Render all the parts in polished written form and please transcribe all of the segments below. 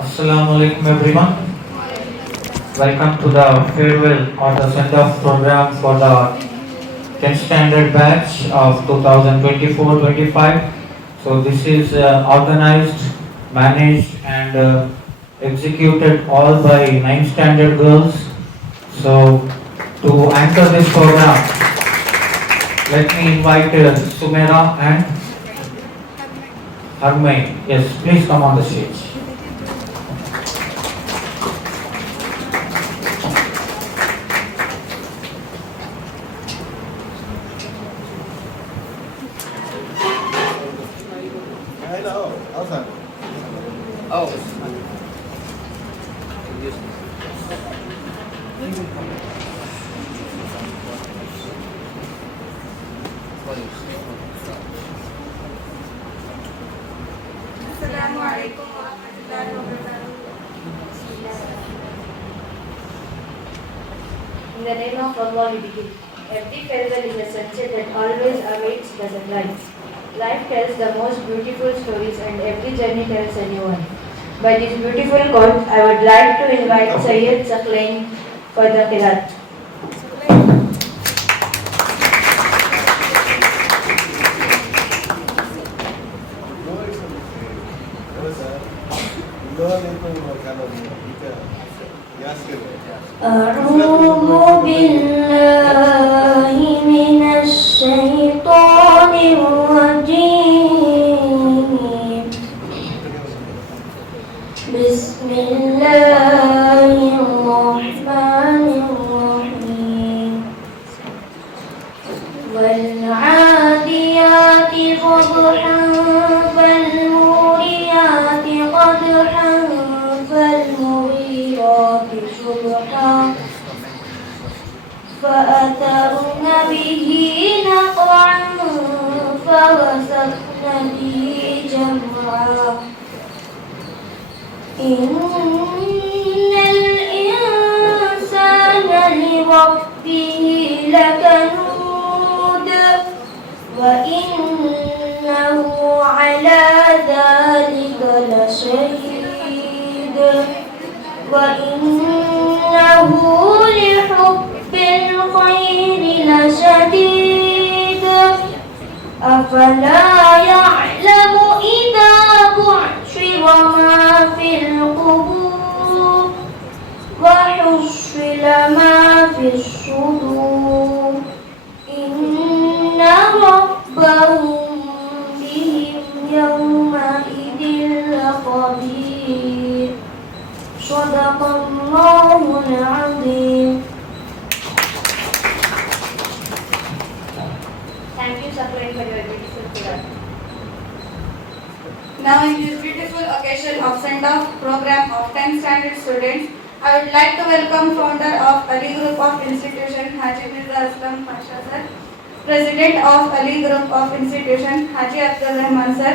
Assalamu alaikum everyone. Welcome to the farewell or the send-off program for the 10th standard batch of 2024-25. So this is organized, managed and executed all by 9th standard girls. So to anchor this program, let me invite Sumera and Harmain. Yes, please come on the stage. Assalamualaikum warahmatullahi wabarakatuh. In the name of Allah we begin. Every farewell is a sunset that always awaits the sunrise. Life tells the most beautiful stories and every journey tells a new one. By this beautiful quote, I would like to invite Sayyid Saklain for the Qiraat. أعوذ بالله من الشيطان الرجيم بسم الله الرحمن الرحيم والعاديات ضبحا فالموريات قدحا فالمغيرات صبحا فأثرن به نقعا فوسطن به جمعا إن الإنسان لربه لكنود وإنه على ذلك لشهيد وإنه لحب الخير لشديد أفلا يعلم إذا بعثر ما في القبور وحصل ما في الصدور إن ربهم بهم يومئذ لخبير صدق الله العظيم. Thank you, Saklain, for your beautiful Qiraat. Now in this beautiful occasion of send-off program of 10th standard students, I would like to welcome founder of Ali Group of Institution, Haji Mirza Aslam Pasha sir, President of Ali Group of Institution, Haji Abdul Rahman sir,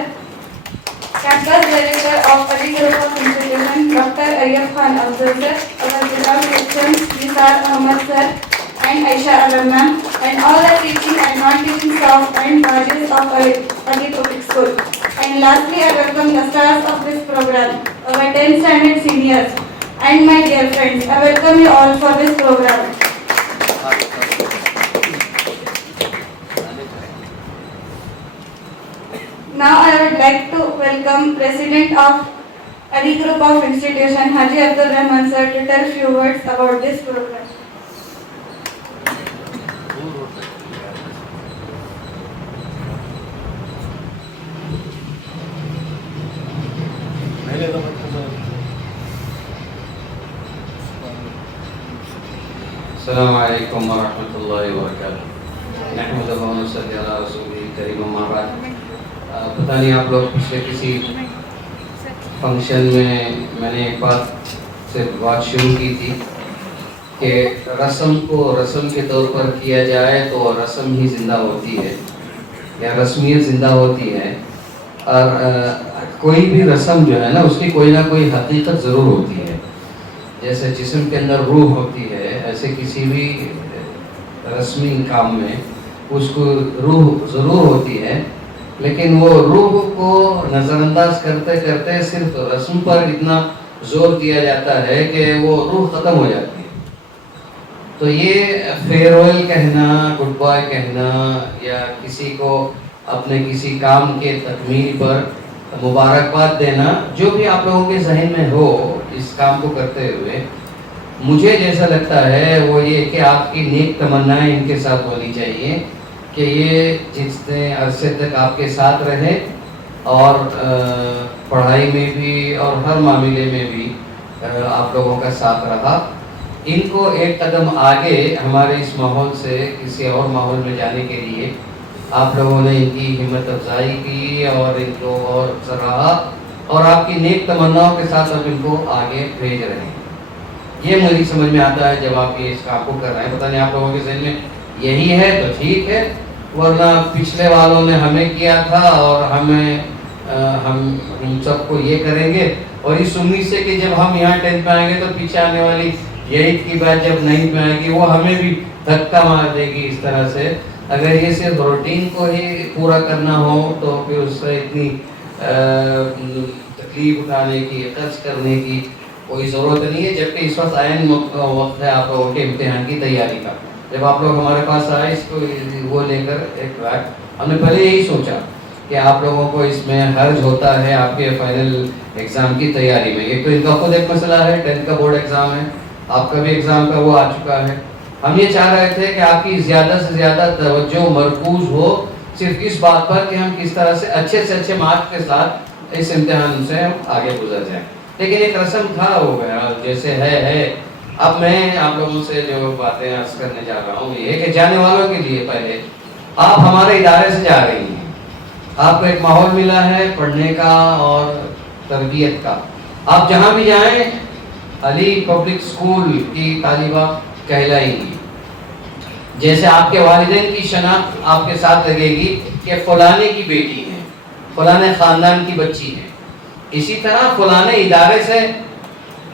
Campus Director of Ali Group of Institution, Dr. Ayyub Khan Afzal sir, our beloved HMs, Nisar Ahmad sir, and Aisha Alam ma'am, and all the teaching and non-teaching staff and badges of Ali Public School. And lastly, I welcome the stars of this program, our 10th standard seniors, and my dear friends. I welcome you all for this program. Now I would like to welcome President of Ali Group of Institution, Haji Abdul Rahman sir, to tell few words about this program. السلام علیکم ورحمۃ اللہ وبرکاتہ. نحمدہ و نصلی علی رسولہ الکریم اما بعد. پتہ نہیں آپ لوگ پچھلے کسی فنکشن میں نے ایک بات سے بات شروع کی تھی کہ رسم کو رسم کے طور پر کیا جائے تو رسم ہی زندہ ہوتی ہے یا رسمیت زندہ ہوتی ہے، اور کوئی بھی رسم جو ہے نا اس کی کوئی نہ کوئی حقیقت ضرور ہوتی ہے. جیسے جسم کے اندر روح ہوتی ہے، ایسے کسی بھی رسمی کام میں اس کو روح ضرور ہوتی ہے، لیکن وہ روح کو نظر انداز کرتے کرتے صرف رسم پر اتنا زور دیا جاتا ہے کہ وہ روح ختم ہو جاتی ہے. تو یہ فیئر ویل کہنا، گڈ بائے کہنا، یا کسی کو اپنے کسی کام کے تکمیل پر مبارکباد دینا، جو بھی آپ لوگوں کے ذہن میں ہو اس کام کو کرتے ہوئے، مجھے جیسا لگتا ہے وہ یہ کہ آپ کی نیک تمنائیں ان کے ساتھ ہونی چاہیے کہ یہ جتنے عرصے تک آپ کے ساتھ رہے اور پڑھائی میں بھی اور ہر معاملے میں بھی آپ لوگوں کا ساتھ رہا. ان کو ایک قدم آگے ہمارے اس ماحول سے کسی اور ماحول میں جانے کے لیے آپ لوگوں نے ان کی ہمت افزائی کی اور ان کو اور سراہا، اور آپ کی نیک تمناؤں کے ساتھ اب ان کو آگے بھیج رہے ہیں. یہ مجھے سمجھ میں آتا ہے جب آپ یہ اس کام کو کر رہے ہیں. پتہ نہیں آپ لوگوں کے ذہن میں یہی ہے تو ٹھیک ہے، ورنہ پچھلے والوں نے ہمیں کیا تھا اور ہم سب کو یہ کریں گے، اور اس امید سے کہ جب ہم یہاں 10th میں آئیں گے تو پیچھے آنے والی یہی کی بات جب 9th میں آئے گی وہ ہمیں بھی دھکا مار دے گی. اس طرح سے اگر یہ صرف روٹین کو ہی پورا کرنا ہو تو پھر اس سے اتنی تکلیف اٹھانے کی، خرچ کرنے کی کوئی ضرورت نہیں ہے. جبکہ اس وقت عین وقت ہے آپ لوگوں کے امتحان کی تیاری کا. جب آپ لوگ ہمارے پاس آئے اس کو وہ لے کر ایک بات ہم نے پہلے یہی سوچا کہ آپ لوگوں کو اس میں حرج ہوتا ہے آپ کے فائنل ایگزام کی تیاری میں. ایک تو ان کا خود ایک مسئلہ ہے، 10th کا بورڈ ایگزام ہے، آپ کا بھی ایگزام کا وہ آ چکا ہے. ہم یہ چاہ رہے تھے کہ آپ کی زیادہ سے زیادہ توجہ مرکوز ہو صرف اس بات پر کہ ہم کس طرح سے اچھے مارکس کے ساتھ اس امتحان سے آگے گزر جائیں. لیکن ایک رسم تھا ہو گیا جیسے ہے. اب میں آپ لوگوں سے جو باتیں عرض کرنے جا رہا ہوں یہ کہ جانے والوں کے لیے پہلے آپ ہمارے ادارے سے جا رہی ہیں، آپ کو ایک ماحول ملا ہے پڑھنے کا اور تربیت کا. آپ جہاں بھی جائیں علی پبلک اسکول کی طالبہ کہلائیں گی. جیسے آپ کے والدین کی شناخت آپ کے ساتھ لگے گی کہ فلانے کی بیٹی ہے، فلانے خاندان کی بچی ہے، اسی طرح فلانے ادارے سے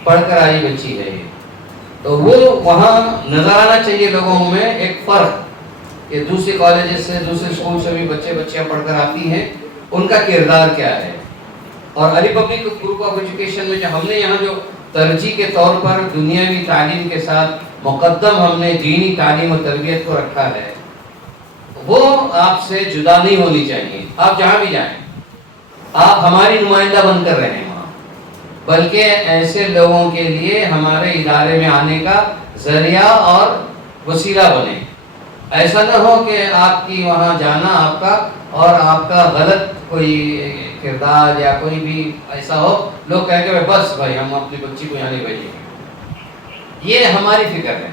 پڑھ کر آئی بچی ہے. تو وہ وہاں نظر آنا چاہیے لوگوں میں ایک فرق کہ دوسرے کالجز سے دوسرے اسکول سے بھی بچیاں پڑھ کر آتی ہیں، ان کا کردار کیا ہے. اور علی پبلک گروپ آف ایجوکیشن میں جو ہم نے یہاں جو ترجیح کے طور پر دنیاوی تعلیم کے ساتھ مقدم ہم نے دینی تعلیم و تربیت کو رکھا ہے، وہ آپ سے جدا نہیں ہونی چاہیے. آپ جہاں بھی جائیں آپ ہماری نمائندہ بن کر رہے ہیں وہاں، بلکہ ایسے لوگوں کے لیے ہمارے ادارے میں آنے کا ذریعہ اور وسیلہ بنے. ایسا نہ ہو کہ آپ کی وہاں جانا آپ کا اور آپ کا غلط کوئی کردار یا کوئی بھی ایسا ہو لوگ کہیں کہ بس بھائی ہم اپنی بچی کو یہاں نہیں بھیجیں گے. یہ ہماری فکر ہے.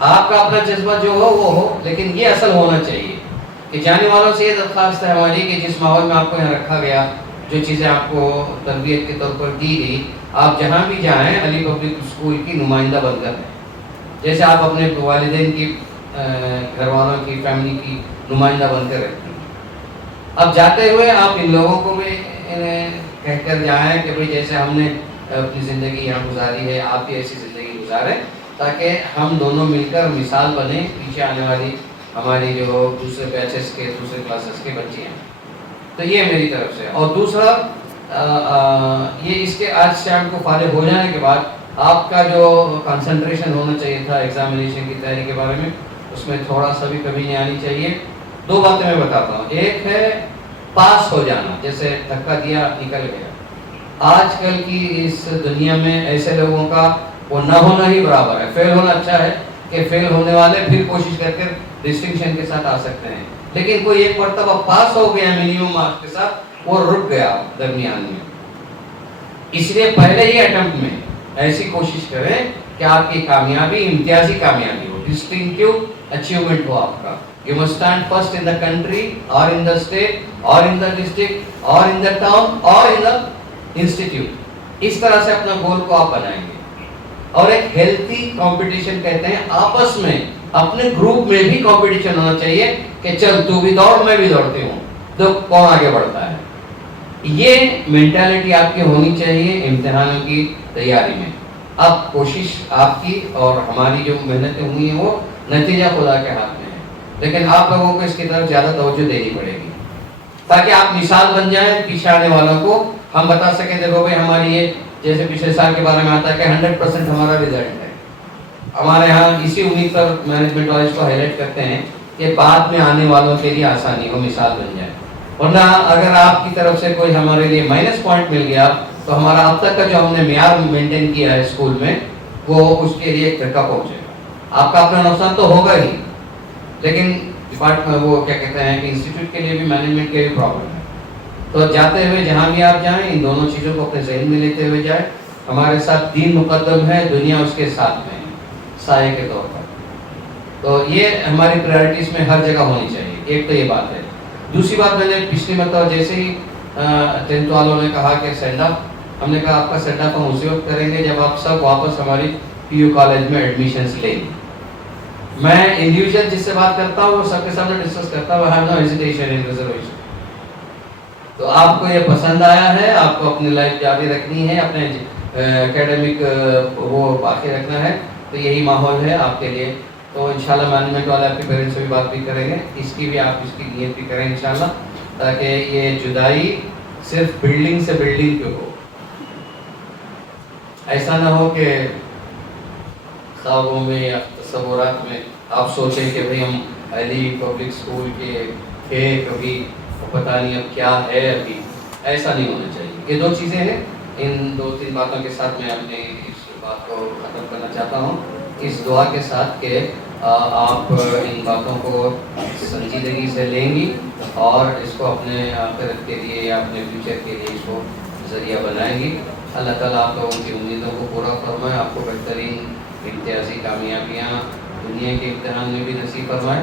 آپ کا اپنا جذبہ جو ہو وہ ہو، لیکن یہ اصل ہونا چاہیے کہ جانے والوں سے یہ درخواست ہے ہماری کہ جس ماحول میں آپ کو یہاں رکھا گیا، جو چیزیں آپ کو تربیت کے طور پر دی گئی، آپ جہاں بھی جائیں علی پبلک اسکول کی نمائندہ بن کر رہیں. جیسے آپ اپنے والدین کی، گھر والوں کی، فیملی کی نمائندہ بن کر رہتے ہیں. اب جاتے ہوئے آپ ان لوگوں کو بھی کہہ کر جائیں کہ بھئی جیسے ہم نے اپنی زندگی یہاں گزاری ہے آپ بھی ایسی زندگی گزاریں، تاکہ ہم دونوں مل کر مثال بنیں پیچھے آنے والی ہماری جو دوسرے بیچز کے دوسرے کلاسز کے بچے ہیں. تو یہ میری طرف سے. اور دوسرا یہ اس کے آج شام کو فارغ ہو جانے کے بعد آپ کا جو کنسنٹریشن ہونا چاہیے تھا ایگزامینیشن کی تیاری کے بارے میں، اس میں تھوڑا سا بھی کمی نہیں آنی چاہیے. 2 باتیں میں بتاتا ہوں. ایک ہے پاس ہو جانا، جیسے دھکا دیا نکل گیا. آج کل کی اس دنیا میں ایسے لوگوں کا وہ نہ ہونا ہی برابر ہے. فیل ہونا اچھا ہے کہ فیل ہونے والے پھر کوشش کر کے ڈسٹنکشن کے ساتھ آ سکتے ہیں، لیکن کوئی ایک مرتبہ پاس ہو گیا منیمم مارکس کے ساتھ وہ رک گیا درمیان میں. اس لیے پہلے ہی اٹمپٹ میں ایسی کوشش کریں کہ آپ کی کامیابی امتیازی کامیابی ہو، ڈسٹنکٹیو اچیومنٹ ہو آپ کا. You must stand first in the country or in the state or in the district or in the town or in the institute. اس طرح سے اپنا گول کو آپ بنائیں گے. اور ایک ہیلتھی کمپٹیشن کہتے ہیں، آپس میں اپنے گروپ میں بھی کمپٹیشن ہونا چاہیے کہ چل تو بھی دوڑ میں بھی دوڑتی ہوں تو کون آگے بڑھتا ہے. یہ مینٹالٹی آپ کی ہونی چاہیے امتحانوں کی تیاری میں. اب کوشش آپ کی اور ہماری جو محنتیں ہوئی ہیں وہ نتیجہ خدا کے ہاتھ میں ہے، لیکن آپ لوگوں کو اس کی طرف زیادہ توجہ دینی پڑے گی تاکہ آپ مثال بن جائیں پیچھے آنے والوں کو. ہم بتا سکیں دیکھو بھائی ہماری یہ जैसे पिछले साल के बारे में आता है कि 100% हमारा रिजल्ट है। हमारे यहाँ इसी उम्मीद पर मैनेजमेंट वाले इसको हाईलाइट करते हैं कि बाद में आने वालों के लिए आसानी हो, मिसाल बन जाए। वरना अगर आपकी तरफ से कोई हमारे लिए माइनस पॉइंट मिल गया तो हमारा अब तक का जो हमने मेयार मेंटेन किया है स्कूल में वो उसके लिए एक धक्का पहुंचेगा। आपका अपना नुकसान तो होगा ही, लेकिन डिपार्टमेंट वो क्या कहते हैं कि इंस्टीट्यूट के लिए भी, मैनेजमेंट के लिए प्रॉब्लम है। तो जाते हुए जहाँ भी आप जाएं इन दोनों चीज़ों को अपने जहन में लेते हुए जाए। हमारे साथ दीन मुकद्दम है, दुनिया उसके साथ में है, साये के तौर पर। तो ये हमारी प्रायोरिटीज में हर जगह होनी चाहिए। एक तो ये बात है। दूसरी बात, मैंने पिछली मतलब जैसे ही 10th वालों ने कहा कि सेंड ऑफ, हमने कहा आपका सेंड ऑफ हम उसी वक्त करेंगे जब आप सब वापस हमारी पीयू कॉलेज में एडमिशन्स लेंगे। मैं इंडिविजुअल जिससे बात करता हूँ वो सबके सामने डिस्कस करता हूँ, I have no hesitation in reservation. तो आपको ये पसंद आया है, आपको अपनी लाइफ जारी रखनी है, अपने एकेडमिक वो बाकी रखना है, तो यही माहौल है आपके लिए। तो इंशाल्लाह मैनेजमेंट वाले आपके पेरेंट्स से भी बात भी करेंगे, इसकी भी आप इसकी नियत भी करें इंशाल्लाह, ताकि ये जुदाई सिर्फ बिल्डिंग से बिल्डिंग पे हो। ऐसा ना हो कि ख्वाबों में या तस्वुरात में आप सोचें कि भाई हम अली पब्लिक स्कूल के थे कभी, पता नहीं अब क्या है अभी। ऐसा नहीं होना चाहिए। ये दो चीज़ें हैं, इन 2-3 बातों के साथ मैं अपने इस बात को ख़त्म करना चाहता हूँ, इस दुआ के साथ कि आप इन बातों को संजीदगी से लेंगी और इसको अपने आखिरत के लिए या अपने फ्यूचर के लिए इसको ज़रिया बनाएंगी। अल्लाह ताला आप लोगों की उम्मीदों को पूरा फरमाए, आपको बेहतरीन इम्तियाजी कामयाबियाँ दुनिया के इम्तिहान में भी नसीब फरमाए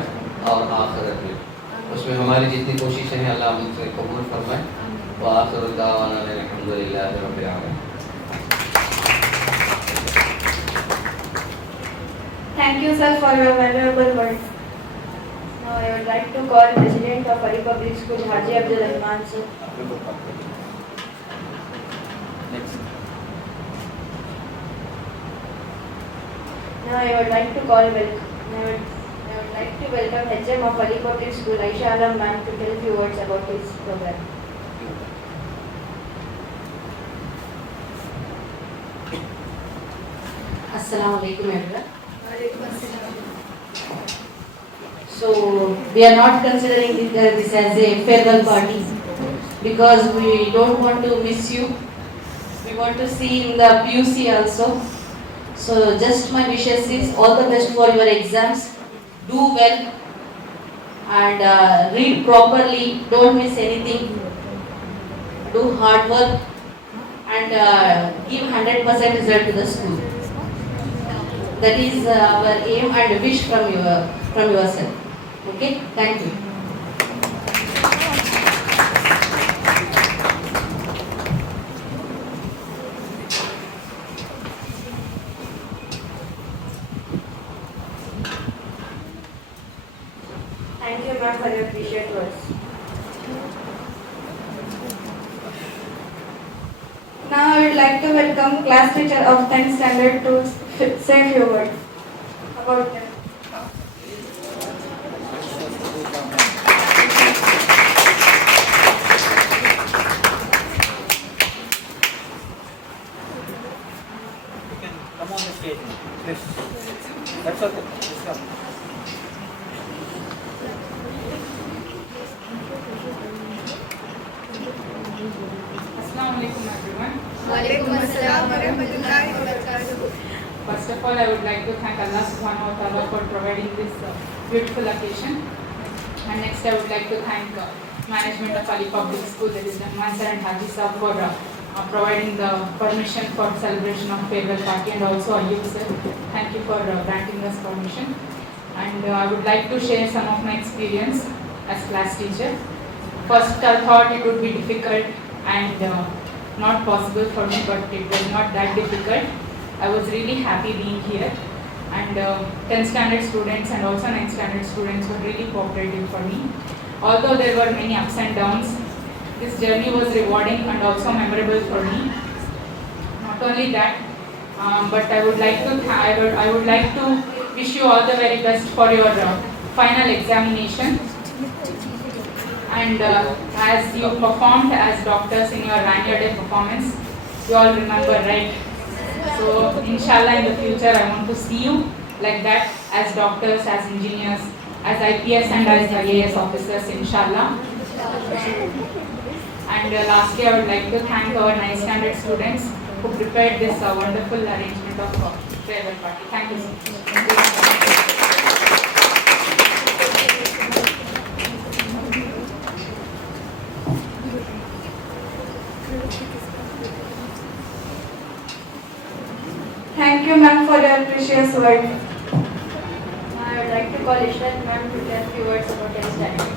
और आखिरत में। उसमें हमारी जितनी कोशिशें हैं अल्लाह हमसे कबूल फरमाए। व आखिरु दावाना अल्हम्दुलिल्लाहि रब्बिल आलमीन। Thank you, sir, for your valuable words. Now I would like to call President of Ali Public School, Haji Abdul Rahman sir. Now I would like to welcome HM of Ali Public School, Aisha Alam ma'am, to tell few words about this program. Assalamu alaikum everyone. So we are not considering this as a farewell party because we don't want to miss you. We want to see in the PUC also. So just my wishes is all the best for your exams. Do well and read properly. Don't miss anything. Do hard work and give 100% result to the school. That is our aim and wish from yourself. Okay, thank you. Thank you ma'am for your precious words. Now I would like to welcome class teacher of 10th standard to say a few words about them. Come on the stage, please. That's okay. Please come. Assalamu alaikum everyone. Walaikum assalam wa rahmatullahi wa barakatuh. First of all, I would like to thank Allah subhanahu wa ta'ala for providing this beautiful occasion. And next I would like to thank management of Ali Public School, that is Rahman sir and Haji sir, for providing the permission for celebration of farewell party, and also Ayub sir. Thank you for granting us permission. And I would like to share some of my experience as class teacher. First I thought it would be difficult and not possible for me, but it was not that difficult. I was really happy being here, and 10th standard students and also 9th standard students were really cooperative for me. Although there were many ups and downs, this journey was rewarding and also memorable for me. Not only that, but I would like to wish you all the very best for your final examination. And as you performed as doctors in your annual day performance, You all remember, right? So, inshallah, in the future, I want to see you like that as doctors, as engineers, as IPS and as IAS officers, inshallah. And lastly, I would like to thank our 9th standard students who prepared this wonderful arrangement of farewell party. Thank you so much. Thank you, ma'am, for your precious word. I would like to call Ishrat ma'am to tell a few words about 10th standard.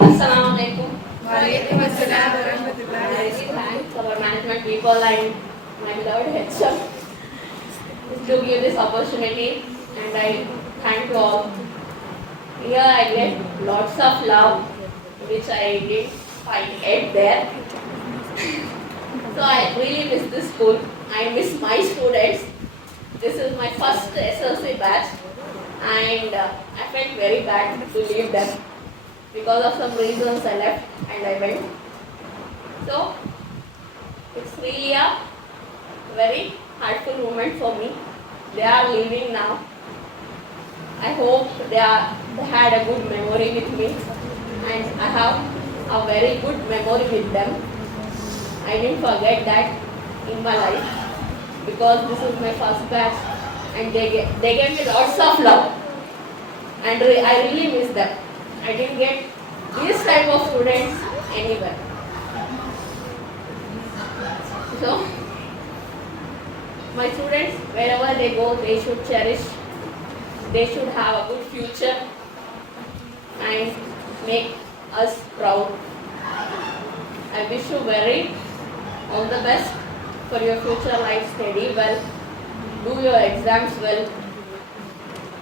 Assalamu alaikum. Walaikum assalam wa rahmatullah. I really thank our management people and my beloved HR to give this opportunity, and I thank you all. Here I get lots of love which I didn't find it there. So I really miss this school. I miss my students. This is my first SLC batch, and I felt very bad to leave them. Because of some reasons I left and I went. So it's really a very heartful moment for me. They are leaving now. I hope they had a good memory with me, and I have a very good memory with them. I didn't forget that in my life because this is my first batch, and they gave me lots of love, and I really miss them. I didn't get this type of students anywhere. So, my students, wherever they go, they should cherish, they should have a good future and make us proud. I wish you very all the best for your future life. Study well, do your exams well.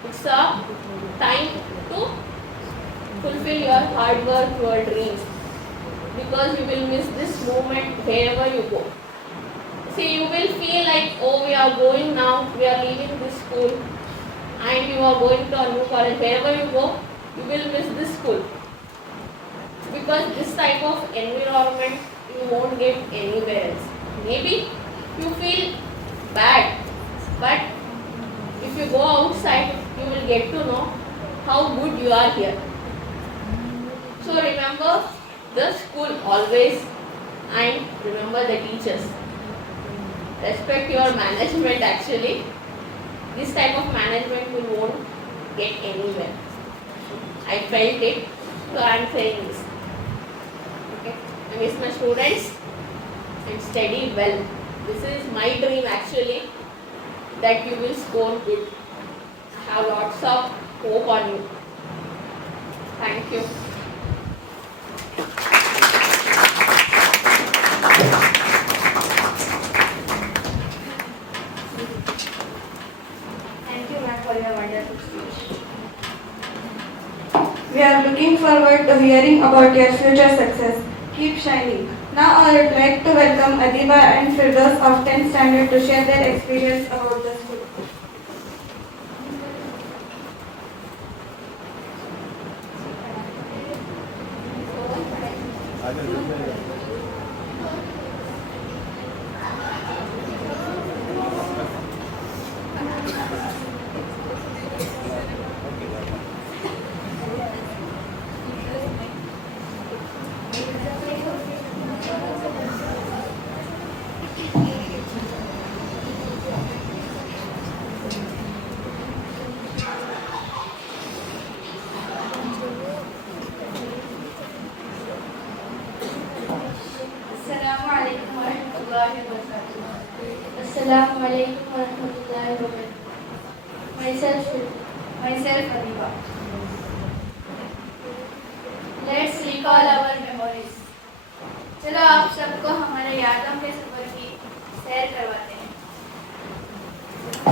It's a time to fulfill your hard work, your dreams, because you will miss this moment wherever you go. See, you will feel like, oh, we are going now, we are leaving this school, and you are going to a new college. Wherever you go, you will miss this school, because this type of environment you won't get anywhere else. Maybe you feel bad, but if you go outside, you will get to know how good you are here. So remember the school always, and remember the teachers. Respect your management actually. This type of management you won't get anywhere. I felt it, so I am saying this. Okay. I miss my students and study well. This is my dream actually, that you will score good. I have lots of hope on you. Thank you. Thank you ma'am for your wonderful speech. We are looking forward to hearing about your future success. Keep shining. Now I would like to welcome Adiba and Firdaus of 10th standard to share their experience about the school. Assalamu alaikum wa rahmatullahi wa barakatuh. Assalamu alaikum wa rahmatullahi wa barakatuh. Myself Adiba. Let's recall our memories. चलो आप सबको हमारे यादों के सफर की सैर करवाते हैं.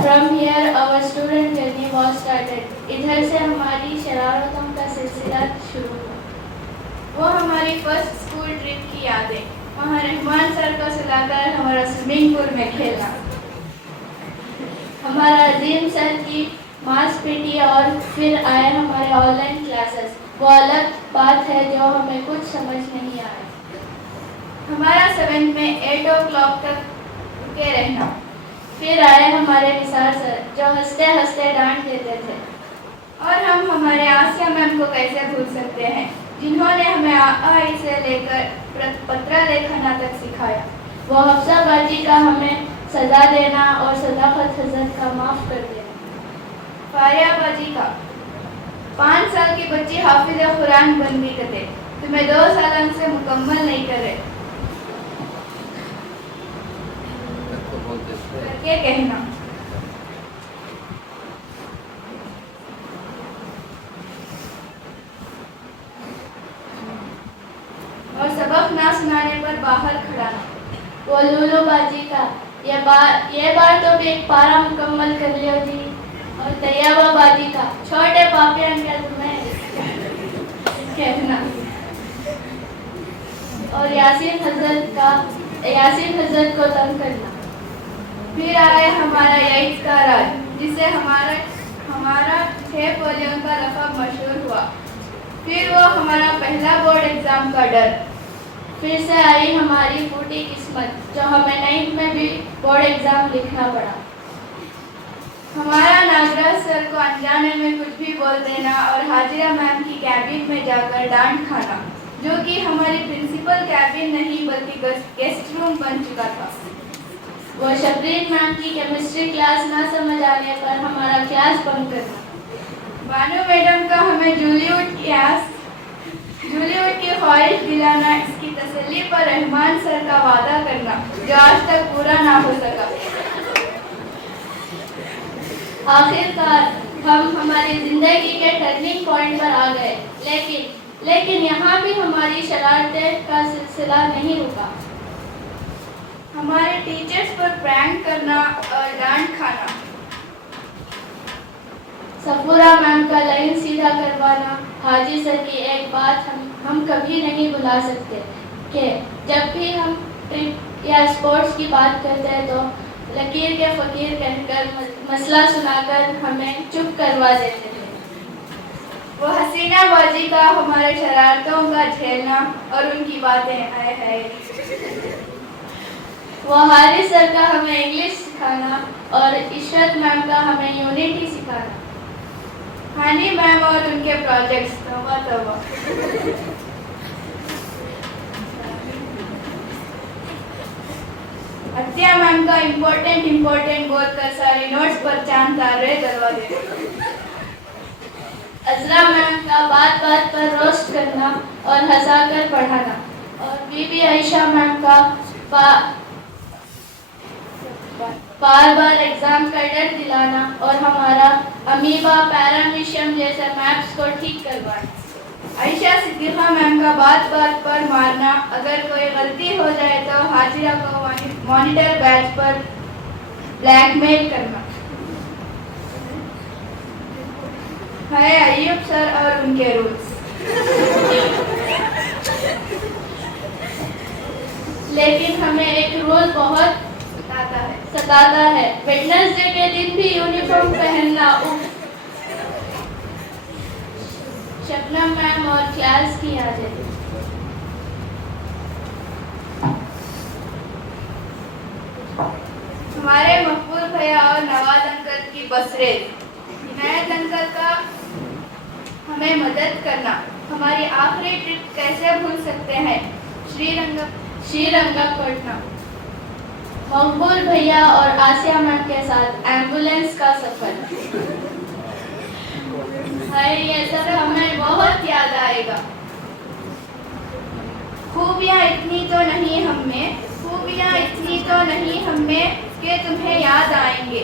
From here our student journey was started. इधर से हमारी शरारतों का सिलसिला सिलसिला शुरू हुआ। वो हमारी फर्स्ट स्कूल ट्रिप की यादें, वहाँ रहमान सर को सुलाकर हमारा स्विमिंग पूल में खेलना, हमारा अजीम सर की मास पीटी और फिर आए हमारे ऑनलाइन क्लासेस, वो अलग बात है जो हमें कुछ समझ नहीं आया। हमारा 7th में 8 o'clock तक रुके रहना, फिर आए हमारे निसार सर जो हंसते हंसते डांट देते थे। और हम हमारे आसिया मैम को कैसे भूल सकते हैं, जिन्होंने हमें आ से लेकर पत्र लेखना तक सिखाया। वो हफ्सा बाजी का हमें सजा देना और सदाकत हजरत का माफ़ कर देना। फारिया बाजी का 5 साल की बच्ची हाफिज कुरान बन गई कहते, तुम्हें 2 साल से मुकम्मल नहीं करे करके कहना। और सबक ना सुनाने पर बाहर खड़ाना। वो लूलू बाजी का ये बार तो भी एक पारा मुकम्मल कर लियो जी। और तैयाबा बाजी का छोटे पापियान क्या तुम्हें कहना। और यासीन हजरत को तंग करना। फिर आए हमारा 8th का राज, जिससे हमारा 6 पोलियों का लक़ब मशहूर हुआ। फिर वो हमारा पहला बोर्ड एग्जाम का डर। फिर से आई हमारी फूटी किस्मत जो हमें 9th में भी बोर्ड एग्जाम लिखना पड़ा। हमारा नागराज सर को अनजाने में कुछ भी बोल देना और हाजिरा मैम की कैबिन में जाकर डांट खाना, जो कि हमारी प्रिंसिपल कैबिन नहीं बल्कि गेस्ट रूम बन चुका था। वो शबरीन मैम की केमिस्ट्री क्लास ना समझ आने पर हमारा क्लास बंक करना। बानू मैडम का हमें जूलीवुड की ख्वाहिश दिलाना, इसकी तसल्ली पर रहमान सर का वादा करना जो आज तक पूरा ना हो सका। आखिरकार हम हमारी जिंदगी के टर्निंग पॉइंट पर आ गए, लेकिन यहाँ भी हमारी शरारतें का सिलसिला नहीं रुका। हमारे टीचर्स पर प्रैंक करना और डांट खाना, सफूरा मैम का लाइन सीधा करवाना। हाजी सर की एक बात हम कभी नहीं भुला सकते कि जब भी हम ट्रिप या स्पोर्ट्स की बात करते हैं तो लकीर के फ़कीर कहकर मसला सुनाकर हमें चुप करवा देते थे। वो हसीना बाजी का हमारे शरारतों का झेलना और उनकी बातें आए है। वो हारिस सर का हमें इंग्लिश सिखाना और इशरत मैम का हमें यूनिटी सिखाना। हानी मैम और उनके प्रोजेक्ट्स तौबा। अत्या मैम का इम्पोर्टेंट बोलकर सारे नोट्स पर चांद तारे डलवा देते। अजरा मैम का बात बात पर रोस्ट करना और हंसाकर पढ़ाना। और बीबी आयशा मैम का बार बार एग्जाम का डर दिलाना और हमारा अमीबा पैरामीशियम जैसे मैप्स को ठीक करवाना। आयशा सिद्दीक़ा मैम का बात बात पर मारना, अगर कोई गलती हो जाए तो हाजिरा को मॉनिटर बैच पर ब्लैकमेल करना। है अय्यूब सर और उनके रूल्स। लेकिन हमें एक रूल बहुत सताता है, वेडनेसडे के दिन भी यूनिफॉर्म पहनना। शबनम मैम और क्लास की यादें। हमारे मकबूल भैया और नवाज अंकल की बस रेस, इनायत अंकल का हमें मदद करना। हमारी आखिरी ट्रिप कैसे भूल सकते हैं, श्रीरंगपट्टनम। मकबूल भैया और आसिया मैम के साथ एम्बुलेंस का सफर। ये सब हमें बहुत याद आएगा। खूबियाँ इतनी तो नहीं हम में कि तुम्हें याद आएंगे।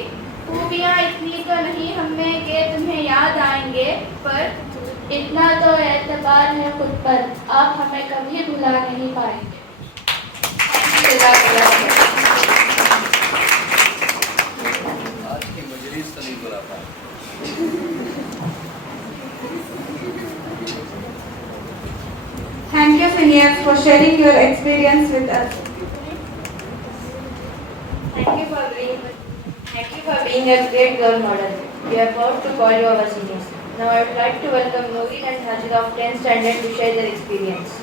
खूबियाँ इतनी तो नहीं हम में कि तुम्हें याद आएंगे, पर इतना तो एतबार है खुद पर, आप हमें कभी भुला नहीं पाएंगे। आज की मजलिस तो नहीं बुला पाए। seniors, for sharing your experience with us. Thank you for being a great role model. We are proud to call you our seniors. Now I would like to welcome Nooreen and Hajira of 10th standard to share their experience.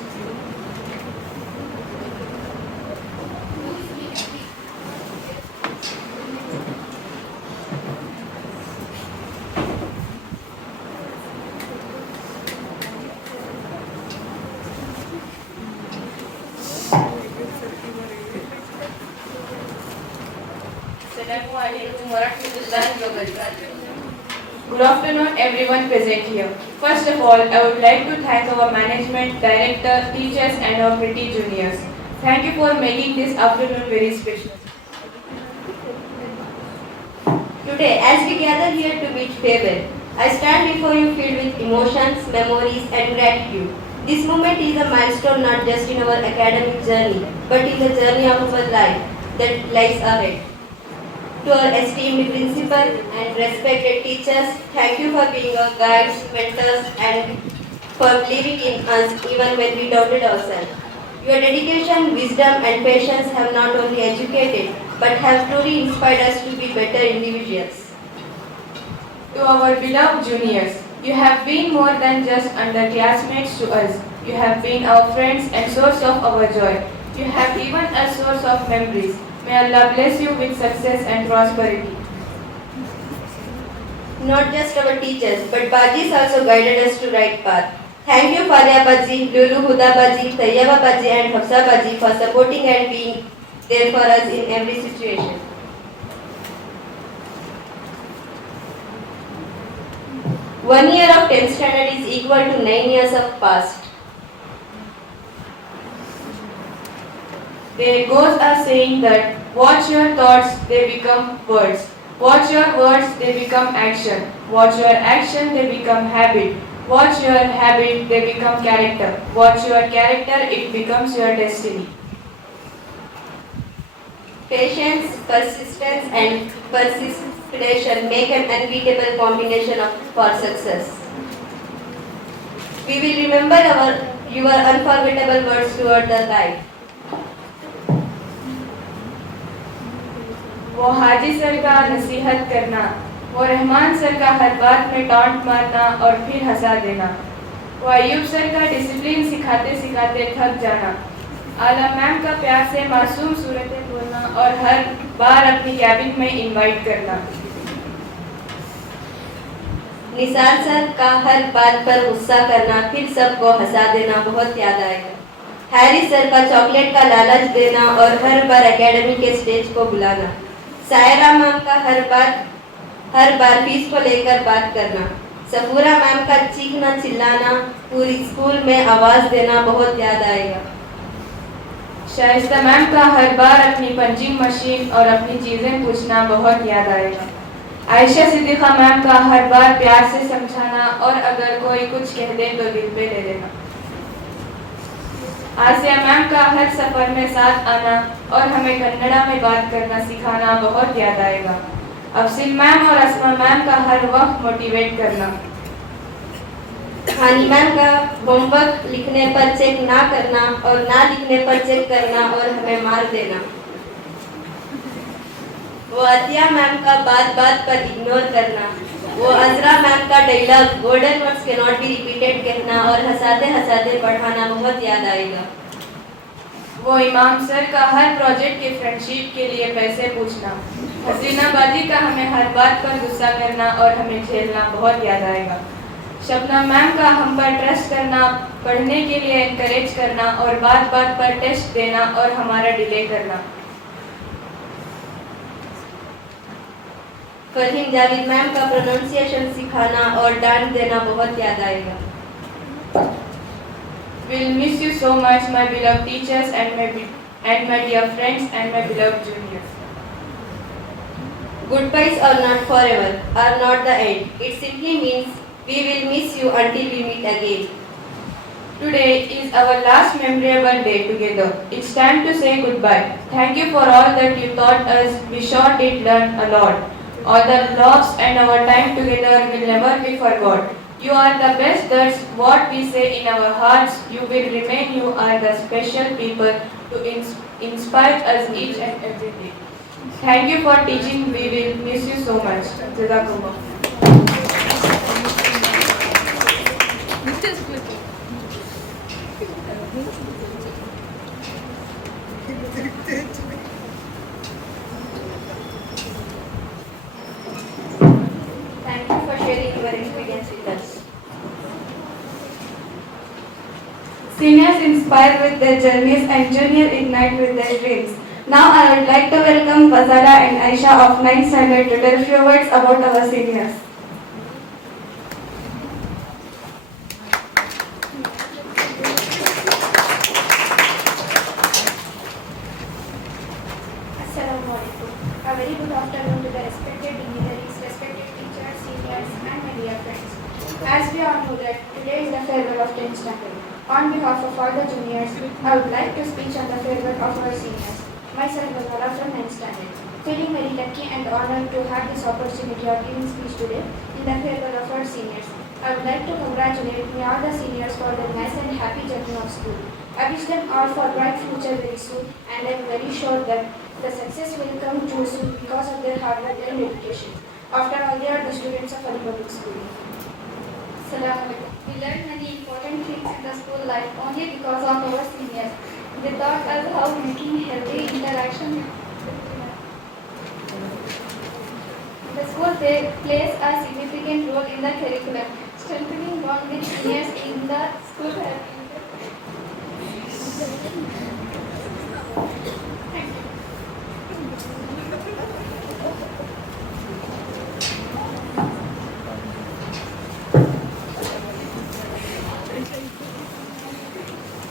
Good afternoon, everyone present here. First of all, I would like to thank our management, director, teachers, and our pretty juniors. Thank you for making this afternoon very special. Today, as we gather here to bid farewell, I stand before you filled with emotions, memories, and gratitude. This moment is a milestone not just in our academic journey, but in the journey of our life that lies ahead. To our esteemed principal and respected teachers, thank you for being our guides, mentors, and for believing in us even when we doubted ourselves. Your dedication, wisdom, and patience have not only educated, but have truly inspired us to be better individuals. To our beloved juniors, you have been more than just underclassmates to us. You have been our friends and source of our joy. You have given us source of memories. May Allah bless you with success and prosperity. Not just our teachers, but Bajis also guided us to right path. Thank you Faria Baji, Lulu Huda Baji, Tayyaba Baji, and Hafsa Baji for supporting and being there for us in every situation. One year of 10th standard is equal to 9 years of past. There goes a saying that watch your thoughts, they become words. Watch your words, they become action. Watch your action, they become habit. Watch your habit, they become character. Watch your character, it becomes your destiny. Patience, persistence, and persistence make an unbeatable combination for success. We will remember your unforgettable words toward the life. वो हाजी sir का नसीहत करना, वो Rahman sir का हर बात में taunt मारना और फिर हंसा देना, वो अयूब सर का डिसिप्लिन सिखाते सिखाते थक जाना, आला मैम का प्यार से मासूम सूरतें बोलना और हर बार अपनी कैबिन में इनवाइट करना, निसार सर का हर बात पर गुस्सा करना फिर सबको हंसा देना बहुत याद आएगा। हैरिस सर का चॉकलेट का लालच देना और हर बार एकेडमी के स्टेज को बुलाना। सायरा मैम का हर बार फीस को लेकर बात करना। सफूरा मैम का चीखना चिल्लाना पूरी स्कूल में आवाज देना बहुत याद आएगा। शाइस्ता मैम का हर बार अपनी पंचिंग मशीन और अपनी चीजें पूछना बहुत याद आएगा। आयशा सिद्दीका मैम का हर बार प्यार से समझाना और अगर कोई कुछ कह दे तो दिल पे ले लेना। आसिया मैम का हर सफर में साथ आना और हमें कन्नड़ा में बात करना सिखाना बहुत याद आएगा। अफसिल मैम और अस्मा मैम का हर वक्त मोटिवेट करना। हानी मैम का होमवर्क लिखने पर चेक ना करना और ना लिखने पर चेक करना और हमें मार देना। वो अतिया मैम का बात बात पर इग्नोर करना। वो अजरा मैम का dialogue golden words can not be repeated कहना और हंसाते हंसाते पढ़ाना बहुत याद आएगा। वो इमाम सर का हर प्रोजेक्ट के फ्रेंडशिप के लिए पैसे पूछना। हसीना बाजी का हमें हर बात पर गुस्सा करना और हमें झेलना बहुत याद आएगा। शबनम मैम का हम पर ट्रस्ट करना, पढ़ने के लिए एनकरेज करना और बात बात पर टेस्ट देना और हमारा डिले करना। फरहीन जावेद मैम का प्रोनाउंसिएशन सिखाना और डांट देना बहुत याद आएगा। We'll miss you so much, my beloved teachers and my dear friends and my beloved juniors. Goodbyes are not forever, are not the end. It simply means we will miss you until we meet again. Today is our last memorable day together. It's time to say goodbye. Thank you for all that you taught us. We sure did learn a lot. All the laughs and our time together will never be forgot. You are the best, that's what we say in our hearts. You will remain, you are the special people to inspire us each and every day. Thank you for teaching, we will miss you so much. Jazakallah. Thank you for sharing your experience with us. Seniors inspire with their journeys and junior ignite with their dreams. Now I would like to welcome Fazala and Aisha of 9th standard to tell a few words about our seniors. Assalamualaikum. A very good afternoon to the respected dignitaries, respected teachers, seniors, and my dear friends. As we all know that today is the farewell of 10th standard. On behalf of all the juniors, I would like to speak on the farewell of our seniors. Myself, Bazala from 9th standard. Feeling very lucky and honored to have this opportunity of giving speech today in the farewell of our seniors. I would like to congratulate all the seniors for their nice and happy journey of school. I wish them all for bright future very soon, and I am very sure that the success will come too soon because of their hard work and dedication. After all, they are the students of Ali Public School. Assalamualaikum. We learned many important things in the school life only because of our seniors. They taught us how making healthy interaction the school plays a significant role in the curriculum, strengthening bond with seniors in the school.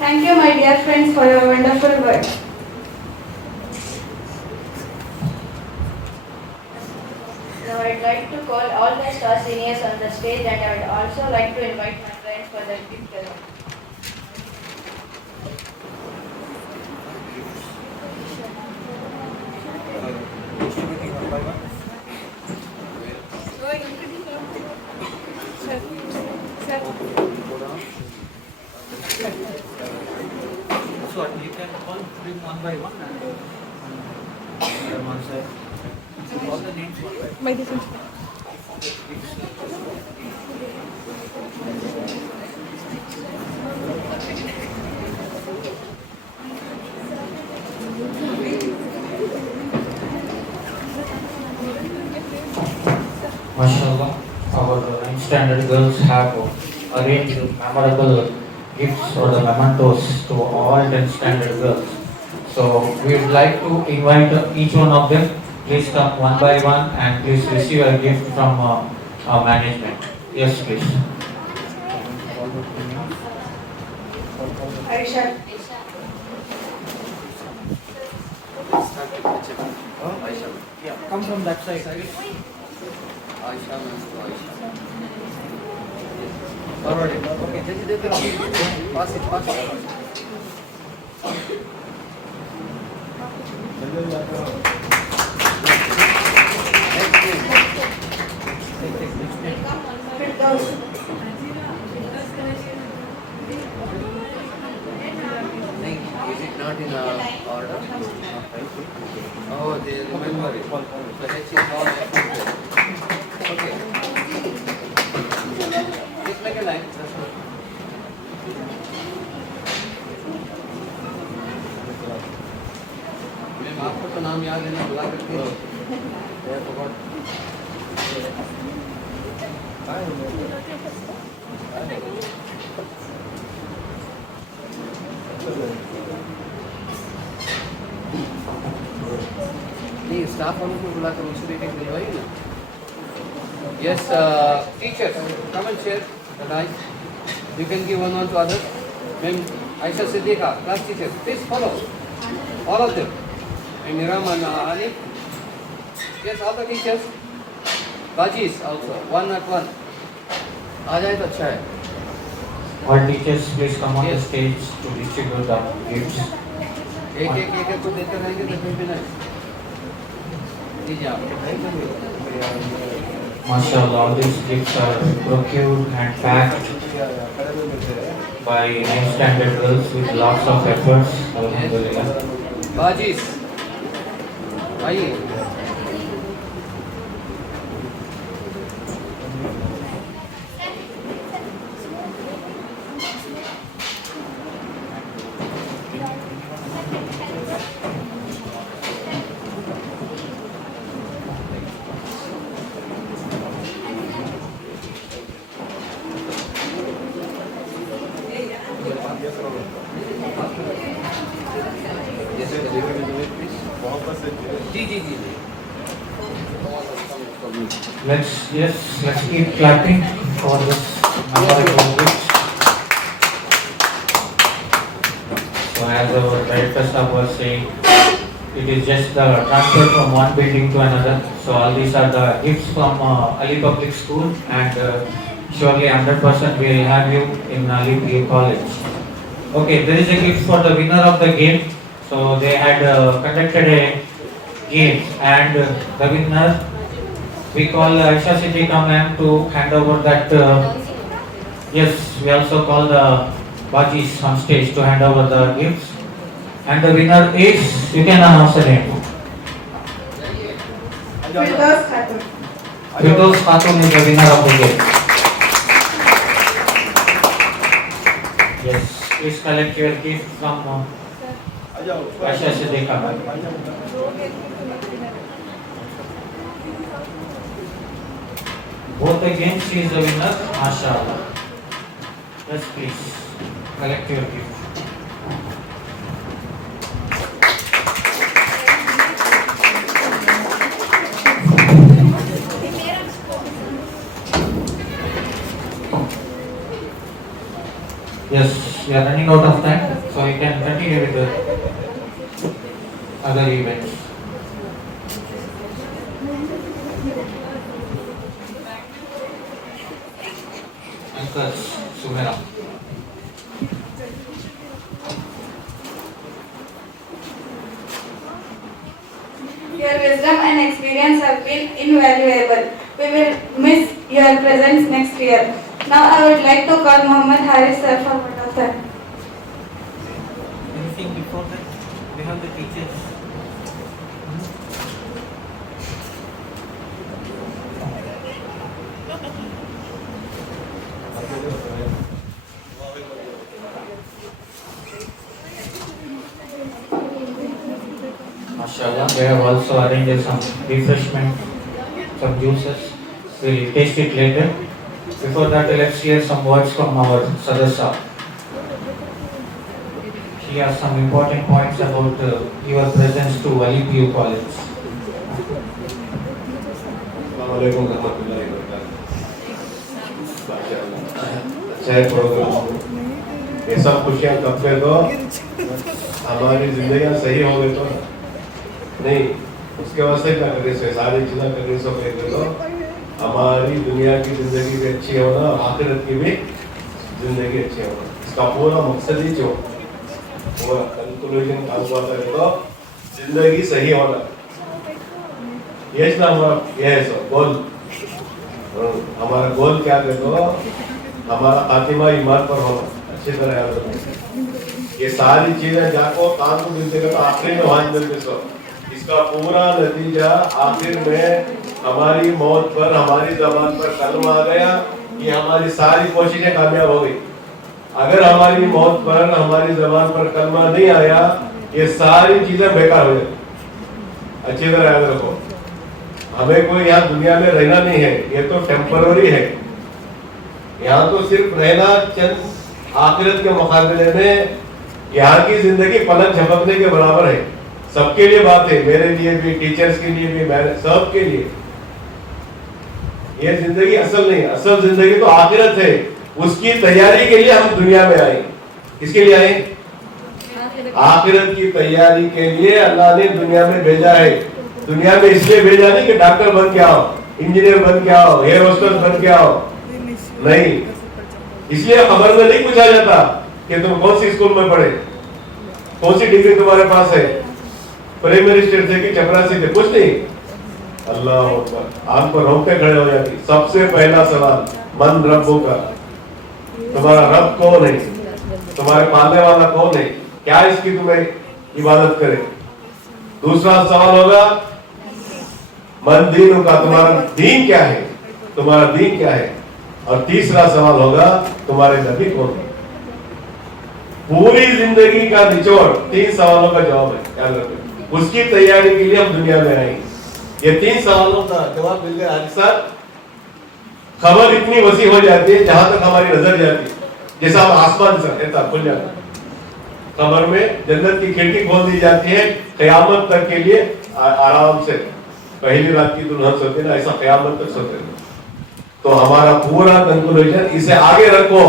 Thank you, my dear friends, for your wonderful words. Now I'd like to call all the star seniors on the stage, and I would also like to invite my friends for the gift ceremony. So you can all bring one by one and one side. All the names one by Mashallah, our 9th standard girls have arranged memorable gifts or the mementos to all 10th standard girls. So we would like to invite each one of them. Please come one by one and please receive a gift from our management. Yes, please. Aisha. Yeah, come from that side. Aisha, Aisha. Forward. Okay, pass it. Firdaus. Is it not in order? Oh, they remember it. So H is all accepted. Okay. Just make a line. That's all. Ma'am आपको तो नाम याद है ना बुला करके नहीं staff वालों को बुला कर उनसे मीटिंग दिलवाई ना Yes, teachers, come and share the night. You can give one to others. Ma'am, Aisha Siddiqa, class teachers, please follow. All of them. And Niram and Ali. Yes, all the teachers. Bajis also, one at one. आ जाए तो अच्छा है. All teachers, please come on the Yes. stage to distribute the gifts. एक को देते रहेंगे तो फिर भी नहीं. दीजिए आप. MashaAllah, all these gifts are procured and packed by 9th standard girls with lots of efforts. Alhamdulillah. बाजिस आइए. जी जी जी. Let's keep clapping for this memorable gift. So as our director was saying, it is just the transfer from one building to another. So all these are the gifts from Ali Public School, and surely 100% we will have you in Ali PU College. Okay, there is a gift for the winner of the game. So they had conducted a game, and the winner, we call Aisha Siddiqa ma'am to hand over that. Yes, we also call the Bajis on stage to hand over the gifts. And the winner is, you can announce the name. Firdaus Khatun. Firdaus Khatun is the winner of the game. Yes, please collect your gift from Aisha Siddiqa ma'am. Both the games she is the winner, MashaAllah. Yes, please collect your gift. Yes, we are running out of time, so we can continue with the other events. Anchor Sumera. Your wisdom and experience have been invaluable. We will miss your presence next year. Now I would like to call Muhammad Haris sir for photo, sir. Anything before that? We have the teachers. MashaAllah, they have also arranged some refreshment, some juices. We'll taste it later. Before that, let's hear some words from our Sadasya. She has some important points about your presence to Ali PU College. अस्सलामुअलैकुम रहमतुल्लाहि व बरकातहू। अच्छा है programme, ये सब खुशियाँ कब पे तो हमारी जिंदगी सही हो गई तो नहीं, उसके वास्ते क्या करने से सारी चीज़ें करने से पहले तो हमारी दुनिया की जिंदगी भी अच्छी होना, आखिरत की भी जिंदगी अच्छी होना, इसका पूरा मकसद ही जो पूरा कंक्लूजन का हुआ था तो जिंदगी सही होना, ये ना हमारा ये है सब गोल। हमारा गोल क्या है तो हमारा खातिमा ईमान पर होना, अच्छी तरह याद रखना। ये सारी चीजें जाको काम को मिलते तो आखिर में वहां मिलते सो, इसका पूरा नतीजा आखिर में हमारी मौत पर, हमारी ज़बान पर कलमा आ गया कि हमारी सारी कोशिशें कामयाब हो गई। अगर हमारी मौत पर, हमारी ज़बान पर कलमा नहीं आया, ये सारी चीजें बेकार हो जाती। अच्छी तरह याद रखो, हमें कोई यहाँ दुनिया में रहना नहीं है, ये तो टेम्पररी है। यहाँ तो सिर्फ रहना चंद आखिरत के मुकाबले में यहाँ की जिंदगी पलक झपकने के बराबर है। सबके लिए बात है, मेरे लिए भी, टीचर्स के लिए भी, मेरे सब के लिए। ये जिंदगी असल नहीं है, असल जिंदगी तो आखिरत है। उसकी तैयारी के लिए हम दुनिया में आए। किसके लिए आए? आखिरत की तैयारी के लिए अल्लाह ने दुनिया में भेजा है। दुनिया में इसलिए भेजा नहीं कि डॉक्टर बन के आओ, इंजीनियर बन के आओ, एयर होस्टेस बन के आओ, नहीं। इसलिए खबर में नहीं पूछा जाता कि तुम कौन सी स्कूल में पढ़े, कौन सी डिग्री तुम्हारे पास है, प्राइमरी स्टेट से कि चपरासी से, कुछ नहीं। अल्लाह अकबर, आंख पर रोंगटे खड़े हो जाती। सबसे पहला सवाल, मन रब्बू का, तुम्हारा रब कौन है, तुम्हारे पालने वाला कौन है, क्या इसकी तुम्हें इबादत करे। दूसरा सवाल होगा मन दीन का, तुम्हारा दीन क्या है, तुम्हारा दीन क्या है। और तीसरा सवाल होगा तुम्हारे नबी कौन है। पूरी जिंदगी का निचोड़ 3 सवालों का जवाब है, याद रखो। उसकी तैयारी के लिए हम दुनिया में आए। ये 3 सवालों का जवाब मिल गया आज साथ, खबर इतनी वसी हो जाती है जहां तक हमारी नजर जाती है। जैसा हम आसमान से कहता खुल जाता, खबर में जन्नत की खिड़की खोल दी जाती है क़यामत तक के लिए आराम से। पहली रात की दुल्हन सोते ना, ऐसा क़यामत तक सोते। तो हमारा पूरा कंक्लूजन इसे आगे रखो।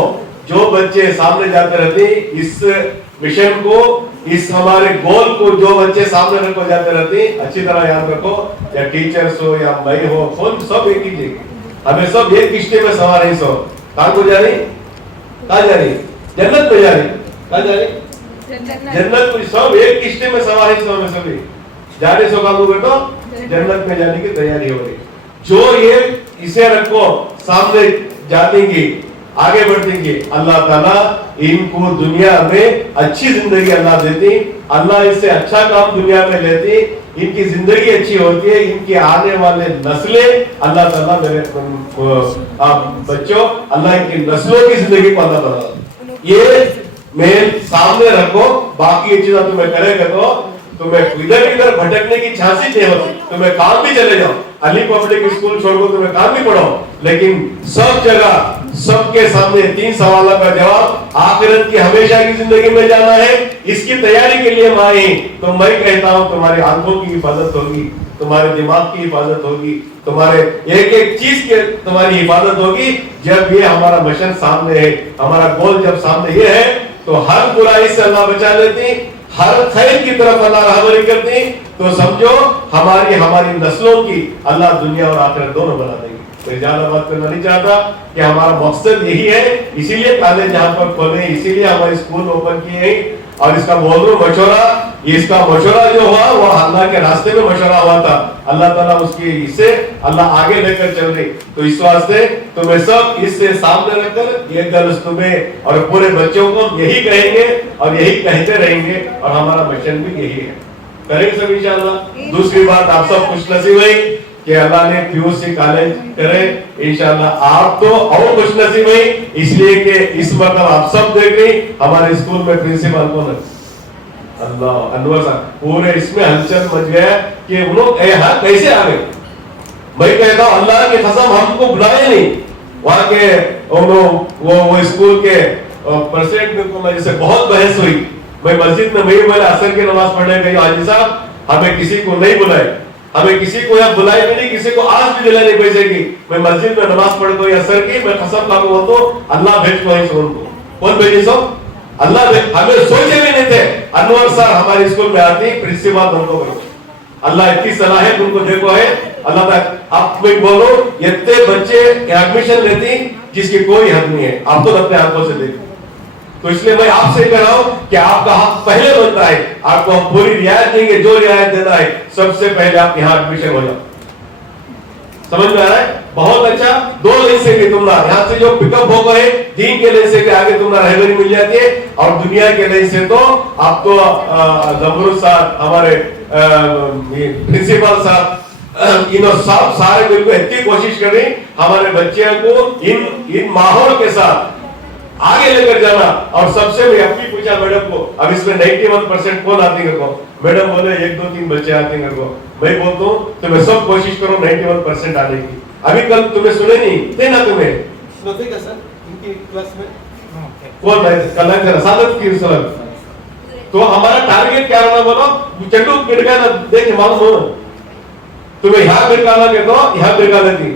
जो बच्चे सामने जाते रहते इस मिशन को, इस हमारे गोल को जो बच्चे सामने रखो जाते रहते, अच्छी तरह याद रखो, या टीचर्स हो या मैं हो, कौन सब एक ही जगह, हमें सब एक किश्ते में सवार है। सब कहाँ को जा रही, कहाँ जा रही, जन्नत में जा रही, कहाँ जा रही, जन्नत में। सब एक किश्ते में सवार है, सब में सभी जा रहे। सो काम तो जन्नत में जाने की तैयारी हो रही। जो ये इसे रखो सामने जाएंगे, आगे बढ़ेंगे, अल्लाह ताला इनको दुनिया में अच्छी जिंदगी अल्लाह देती, अल्लाह इससे अच्छा काम दुनिया में लेती, इनकी जिंदगी अच्छी होती है, इनके आने वाले नस्लें अल्लाह ताला मेरे बच्चों, अल्लाह इनकी नस्लों की जिंदगी को अल्लाह ताला ये मेल सामने रखो। बाकी ये चीजें तुम्हें करेगा तो तुम्हें इधर इधर भटकने की झांसी नहीं होती। तुम्हें काम भी चले जाओ, अली पब्लिक स्कूल छोड़ दो, तुम्हें काम भी पढ़ो, लेकिन सब जगह सबके सामने 3 सवालों का जवाब, आखिरत की हमेशा की जिंदगी में जाना है, इसकी तैयारी के लिए हम आए। तो मैं कहता हूँ तुम्हारी आंखों की हिफाजत होगी, तुम्हारे दिमाग की हिफाजत होगी, तुम्हारे एक एक चीज के तुम्हारी हिफाजत होगी जब ये हमारा मिशन सामने है, हमारा गोल जब सामने ये है। तो हर बुराई से अल्लाह बचा लेती, हर खैर की तरफ अल्लाह रहबरी करती। तो समझो हमारी नस्लों की अल्लाह दुनिया और आखिरत दोनों बना देंगे। मैं ज्यादा बात करना नहीं चाहता कि हमारा मकसद यही है, इसीलिए कॉलेज यहाँ पर खोले, इसीलिए हमारे स्कूल ओपन किए हैं। और इसका बोल रहा हूँ मशवरा, इसका मशवरा जो हुआ वो अल्लाह के रास्ते में मशवरा हुआ था। अल्लाह ताला उसकी इससे अल्लाह आगे लेकर चल रही। तो इस वास्ते तुम्हें सब इससे सामने रखकर ये दर्स तुम्हें और पूरे बच्चों को यही कहेंगे और यही कहते रहेंगे, और हमारा मिशन भी यही है, करेंगे सब इंशाअल्लाह। दूसरी बात, आप सब खुशनसीब है कि अल्लाह ने पीयूसी कॉलेज करे इंशाअल्लाह। आप तो और खुशनसीब है इसलिए कि इस मतलब आप सब देख रहे हमारे स्कूल में प्रिंसिपल कौन है, अल्लाह अनवर साहब। पूरे इसमें हलचल मच गया कि वो लोग कैसे आ गए। मैं कहता हूँ अल्लाह की कसम हमको बुलाए नहीं, वहाँ के वो स्कूल के प्रेसिडेंट को जैसे बहुत बहस हुई। मैं मस्जिद में वही बोला असर की नमाज पढ़ने गई, हाजी साहब हमें किसी को नहीं बुलाए, हमें किसी को यहाँ बुलाए भी नहीं, किसी को आज भी दिलाने पैसे की। मैं मस्जिद में नमाज पढ़ गई असर की, मैं कसम खा को तो अल्लाह भेज को ही सुन को कौन भेजी सो अल्लाह हमें सोचे भी नहीं थे। अनवर सर हमारे स्कूल में आती, प्रिंसिपल उनको बोलो अल्लाह इतनी सलाह है तुमको देखो है अल्लाह तक। आप मैं बोलो इतने बच्चे एडमिशन लेती जिसकी कोई हद नहीं है, आप तो अपने आंखों से देखो। तो इसलिए मैं आपसे कह रहा हूं कि आपका हक पहले बनता है, आपको हम पूरी रियायत देंगे, जो रियायत देना है सबसे पहले आप यहाँ एडमिशन हो जाओ। समझ में आ रहा है? बहुत अच्छा। 2 लाइन से कि तुम यहाँ से जो पिकअप हो गए दीन के लाइन से के आगे तुम रहबरी मिल जाती है, और दुनिया के लाइन से तो आप तो जबरूर साहब हमारे प्रिंसिपल साहब इन सब सारे बिल्कुल इतनी कोशिश कर रही हमारे बच्चे को इन माहौल के साथ आगे लेकर जाना। और सबसे मैं अपनी पूछा मैडम को, अब इसमें 91% कौन आते हैं को, मैडम बोले 1 2 3 बच्चे आते हैं को। मैं बोलता हूँ तुम्हें सब कोशिश करो 91% आने की। अभी कल तुम्हें सुने नहीं थे ना, तुम्हें सुनते क्या सर इनकी क्लास में कौन है कल सादत की सर। तो हमारा टारगेट क्या रहना बोलो, चंडू गिरगाना देखिए मालूम हो तुम्हें यहाँ गिरगाना के दो, यहाँ गिरगाना थी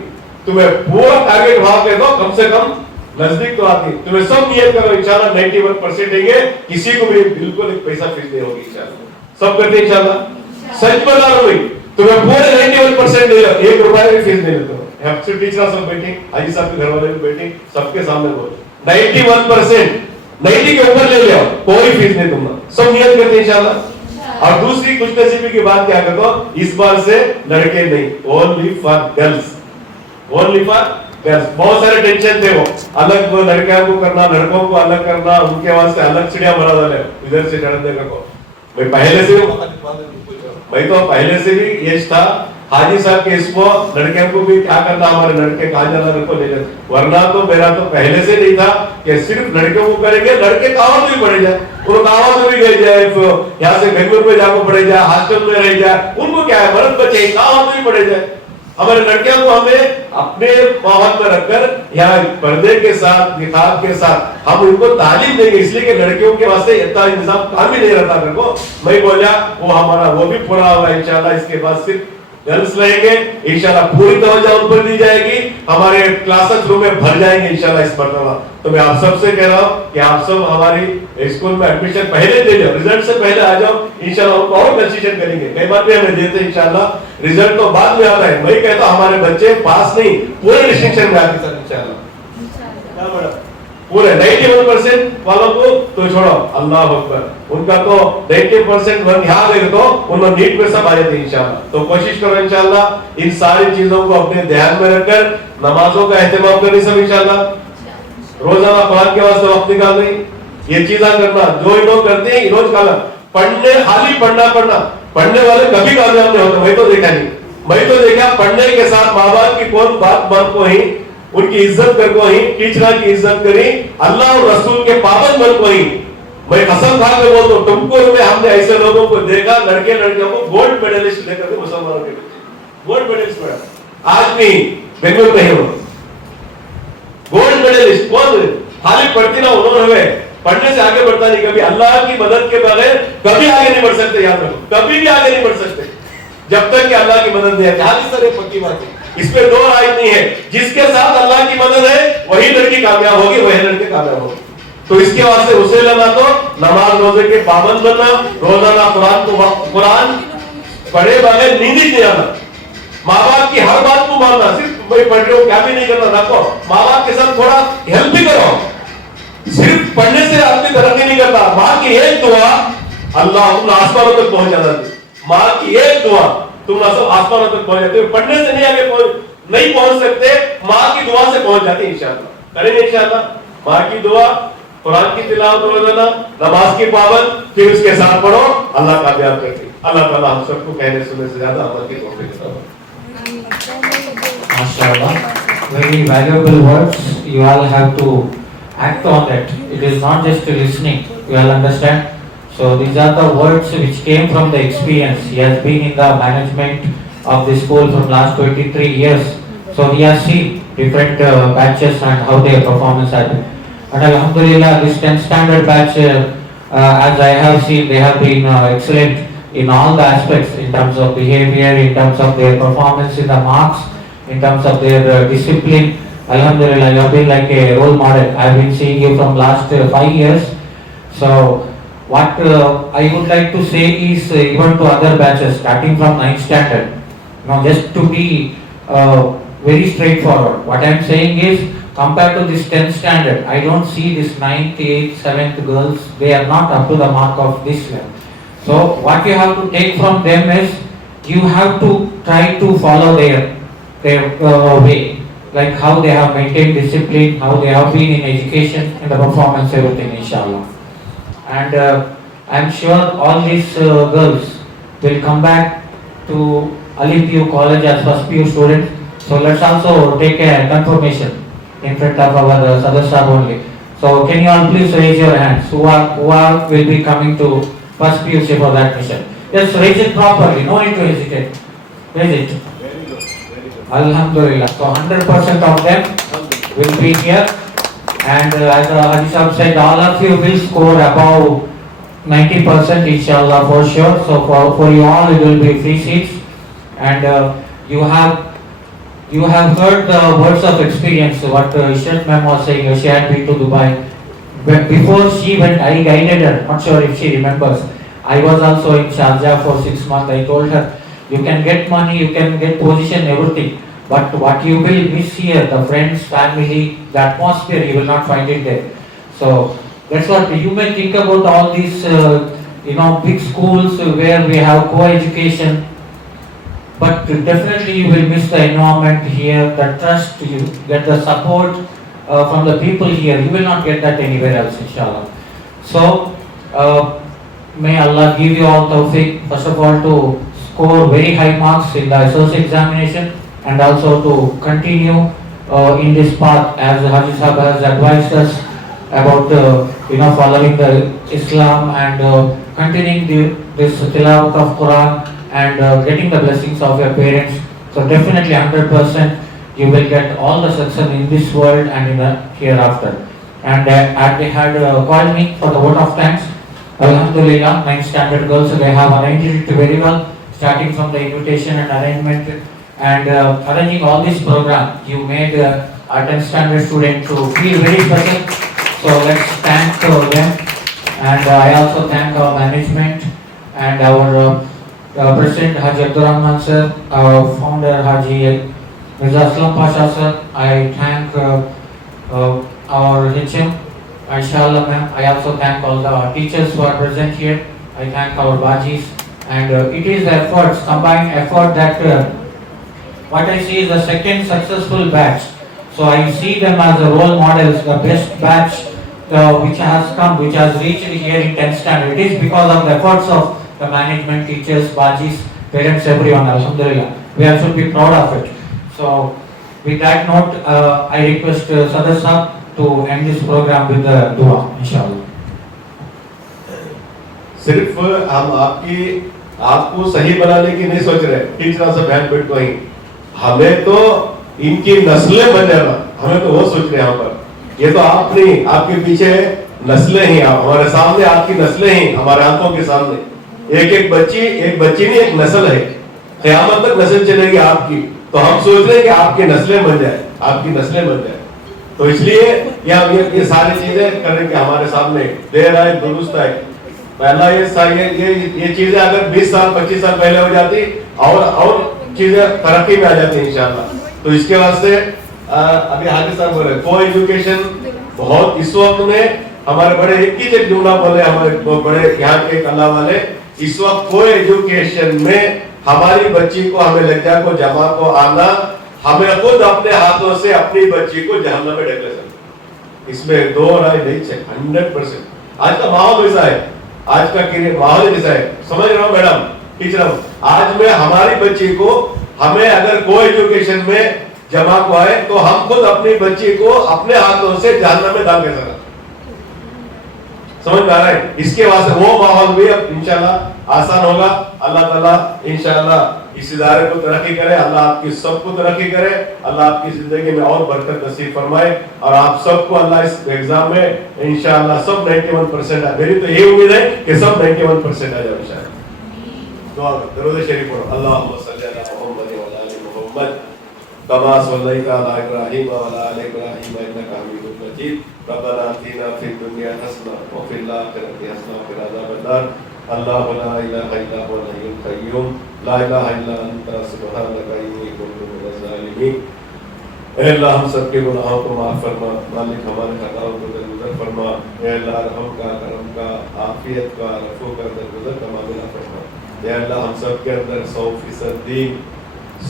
तुम्हें पूरा टारगेट वहां के दो, कम से कम नजदीक तो आती। तुम्हें सब नियत करो इंशाल्लाह 91% देंगे, किसी को भी बिल्कुल एक पैसा फीस नहीं होगी इंशाल्लाह, सब करते इंशाल्लाह। सच बता रहा हूं तुम्हें पूरे 91% दे, 1 रुपया भी फीस नहीं लेते। सिर्फ टीचर सब बैठी, हाजी साहब के घर वाले भी बैठी, सबके सामने बोल 91% 90 के ऊपर ले लिया, कोई फीस नहीं तुमने, सब नियत करते इंशाल्लाह। और दूसरी खुशनसीबी की बात क्या कर दो, इस बार से लड़के नहीं, only for girls, only for girls. बहुत सारे टेंशन थे, वो अलग वो लड़कियों को करना, लड़कों को अलग करना, उनके वास्ते अलग चिड़िया बना डाले इधर से चढ़ने को। मैं पहले से भी ये था हाजी साहब के इसको लड़कियों को भी क्या करना, हमारे लड़के कहाँ जाना लड़को ले जाए, वरना तो मेरा तो पहले से नहीं था कि सिर्फ लड़कियों को करेंगे, लड़के कहाँ भी पढ़े जाए, उनको कहाँ में भी गए जाए, यहाँ से बेंगलुरु में जाकर पढ़े जाए, हॉस्टल में रह जाए, उनको क्या है, मर्द बच्चे कहाँ में भी पढ़े जाए। हमारे लड़कियों को हमें अपने माहौल में रखकर यहाँ पर्दे के साथ, निकाब के साथ हम उनको तालीम देंगे, इसलिए कि लड़कियों के वास्ते इतना इंतजाम काम ही नहीं रहता मेरे को। मैं बोला वो हमारा वो भी पूरा होगा इंशाल्लाह। इसके बाद सिर्फ गर्ल्स रहेंगे इंशाल्लाह, पूरी तवज्जो उन पर दी जाएगी, हमारे क्लासेस रूम में भर जाएंगे इंशाल्लाह इस मरतबा। तो मैं आप सबसे कह रहा हूँ कि आप सब हमारी स्कूल में एडमिशन पहले दे जाओ, रिजल्ट से पहले आ जाओ इंशाल्लाह, उनको और कंसेशन करेंगे। कई बार भी हमें देते हैं इंशाल्लाह, रिजल्ट तो बाद में आता है। मैं कहता हूँ हमारे बच्चे पास नहीं पूरे डिस्टिंक्शन में आते सर इंशाल्लाह, पूरे 91% वालों को तो छोड़ो, अल्लाह अकबर, उनका तो 90% यहाँ देखे तो उन्होंने नीट में सब आ जाते इंशाल्लाह। तो कोशिश करो इंशाल्लाह इन सारी चीजों को अपने ध्यान में रखकर नमाजों का एहतमाम करनी सब इंशाल्लाह, रोजाना कुरान के वास्ते वक्त निकाल नहीं, ये चीजें करना जो लोग करते हैं रोज काला पढ़ने, खाली पढ़ना पढ़ने वाले कभी कामयाब नहीं होते। मैं तो देखा नहीं, मैं तो देखा पढ़ने के साथ माँ बाप की कौन बात मान को ही, उनकी इज्जत कर को ही, टीचर की इज्जत करी, अल्लाह और रसूल के पाबंद बन को ही। मैं कसम खा के बोलता हूँ, तुमको में हमने ऐसे लोगों को देखा, लड़के लड़कियों को गोल्ड मेडलिस्ट लेकर के मुसलमानों के गोल्ड मेडलिस्ट पढ़ा, आज भी बेंगलुरु में हो गोल्ड मेडलिस्ट कौन, खाली पढ़ती ना उन्होंने पढ़ने से आगे बढ़ता नहीं, कभी अल्लाह की मदद के बगैर कभी आगे नहीं बढ़ सकते, याद रखो कभी भी आगे नहीं बढ़ सकते जब तक कि अल्लाह की मदद नहीं है। हादी सर पक्की बात है, इसमें दो राय नहीं है, जिसके साथ अल्लाह की मदद है वही लड़की कामयाब होगी, वही लड़के कामयाब होगी। तो इसके वास्ते उसे लेना तो नमाज रोजे के पाबंद बनना, रोजाना कुरान पढ़े बगैर नींद ही नहीं आना, माँ बाप की हर बात को मानना, सिर्फ मैं पढ़ रहा हूँ क्या भी नहीं करना, रखो माँ बाप के साथ थोड़ा हेल्प भी करो, सिर्फ पढ़ने से आदमी तरक्की नहीं करता। माँ की एक दुआ अल्लाह तुम आसमानों तक पहुंच जाता है, माँ की एक दुआ तुम आसमानों तक पहुंच जाते हो, पढ़ने से नहीं आगे नहीं पहुंच सकते, माँ की दुआ से पहुंच जाते इंशाअल्लाह। करेंगे इंशाअल्लाह माँ की दुआ, कुरान की तिलावत रोजाना, नमाज की पाबंद, फिर उसके साथ पढ़ो, अल्लाह कामयाब करती। अल्लाह ताला हम सबको कहने सुनने से ज्यादा अमल की तौफीक देता है। MashaAllah, very valuable words. You all have to act on it. It is not just listening. You all understand? So these are the words which came from the experience. He has been in the management of the school from last 23 years. So he has seen different batches and how their performance has been. And Alhamdulillah, this 10th standard batch, as I have seen, they have been excellent in all the aspects, in terms of behavior, in terms of their performance in the marks, in terms of their discipline. Alhamdulillah, you have been like a role model. I have been seeing you from last 5 years. So what I would like to say is even to other batches starting from 9th standard, just to be very straightforward, what I am saying is compared to this 10th standard, I don't see this 9th, 8th, 7th girls, they are not up to the mark of this level. So what you have to take from them is you have to try to follow their way, like how they have maintained discipline, how they have been in education and the performance, everything inshallah. And I am sure all these girls will come back to Ali PU college as first PU students. So let's also take a confirmation in front of our Sadasab only. So can you all please raise your hands who will be coming to first PUC for that mission? Just raise it properly, no need to hesitate. Raise it. Alhamdulillah. So 100% of them will be here. And as Haji Sahab said, all of you will score above 90% inshallah for sure. So for you all it will be free seats. And you have heard the words of experience, what Ishrat ma'am was saying. She had been to Dubai. But before she went, I guided her, not sure if she remembers. I was also in Sharjah for 6 months. I told her, you can get money, you can get position, everything. But what you will miss here, the friends, family, the atmosphere, you will not find it there. So that's what you may think about all these big schools where we have co-education, but definitely you will miss the environment here, the trust, you get the support from the people here. You will not get that anywhere else, inshallah. So, may Allah give you all tawfiq, first of all, to score very high marks in the SOC examination, and also to continue in this path as Haji Sahab has advised us about following the Islam and continuing this tilawat of Quran and getting the blessings of your parents. So definitely 100% you will get all the success in this world and in the hereafter. And they had called me for the vote of thanks. Alhamdulillah, 9th standard girls, they have arranged it very well, starting from the invitation and arrangement and arranging all this program. You made a 10th standard student to feel very special. So let's thank them. And I also thank our management and our President Haji Abdur Rahman sir, our founder Haji Mirza Aslam Pasha sir. I thank our HM Aisha Allah ma'am. I also thank all the teachers who are present here. I thank our Bajis, and it is the efforts, combined effort that what I see is the second successful batch. So I see them as the role models, the best batch which has come, which has reached here in 10th standard. It is because of the efforts of the management, teachers, Bajis, parents, everyone. Alhamdulillah, we all should be proud of it. So with that note, I request Sadar Sahab to end this program with the dua, inshallah. सिर्फ हम आपको सही बनाने की नहीं सोच रहे, teacher से बहन बेट को ही, हमें तो इनकी नस्लें बन जाना, हमें तो वो सोच रहे हैं यहाँ पर। ये तो आप नहीं, आपके पीछे नस्लें ही, आप हमारे सामने आपकी नस्लें ही, हमारे आंखों के सामने एक बच्ची नहीं, एक नस्ल है, क़यामत तक नस्ल चलेगी आपकी। तो हम सोच रहे हैं कि आपकी नस्लें बन जाए, आपकी नस्लें बन जाए। तो इसलिए ये सारी चीजें करने के हमारे सामने देर आए दुरुस्त आए। पहला ये चीजें अगर 20 साल 25 साल पहले हो जाती और चीजें तरक्की में आ जाती इंशाल्लाह। तो इसके वास्ते अभी हाजी साहब बोल रहे को एजुकेशन बहुत, इस वक्त में हमारे बड़े एक जुमला बोले हमारे बड़े यहाँ के अल्लाह वाले, इस वक्त को एजुकेशन में हमारी बच्ची को, हमें लज्जा को, जमा को आना, हमें खुद अपने हाथों से अपनी बच्ची को जहन्नम में ढकेल सकते, इसमें दो राय नहीं है। 100% आज का माहौल ऐसा है, आज का माहौल ऐसा है, समझ रहा हूँ मैडम, टीचर, आज में हमारी बच्ची को, हमें अगर को एजुकेशन में जमा को आए तो हम खुद अपनी बच्ची को अपने हाथों से जहन्नम में डाल के सकते, समझ में आ रहा है। इसके वास्ते वो माहौल भी अब इंशाल्लाह आसान होगा। अल्लाह ताला इंशाल्लाह इस इदारे को तरक्की करे, अल्लाह आपकी सबको तरक्की करे, अल्लाह आपकी जिंदगी में और बरकत नसीब फरमाए और आप सबको अल्लाह इस एग्जाम में इंशाल्लाह सब 91% आए। मेरी तो ये उम्मीद है कि सब 91% आ जाए इंशाल्लाह। दुआ दरूद शरीफ पढ़ो, अल्लाहुम्मा सल्ली अला मुहम्मद व अला आलि मुहम्मद कमा सल्लैता अला इब्राहीम व अला आलि इब्राहीम इन्नका हमीदुम मजीद। रब्बना आतिना फिद दुनिया हसना व फिल आखिरति हसना व क़िना अज़ाबन्नार। अल्लाहु ला इलाहा इल्ला हुवल हय्युल क़य्यूम ला इलाहा इल्ला अंता सुब्हानका इन्नी कुन्तु मिनज़ ज़ालिमीन। ऐ अल्लाह हम सब के गुनाहों को माफ फरमा, मालिक हमारे खताओं को दरगुजर फरमा। ऐ अल्लाह रहम का, करम का, आफियत का, रफ़ू का दरगुजर का मामला फरमा। ऐ अल्लाह हम सब के अंदर 100% दीन,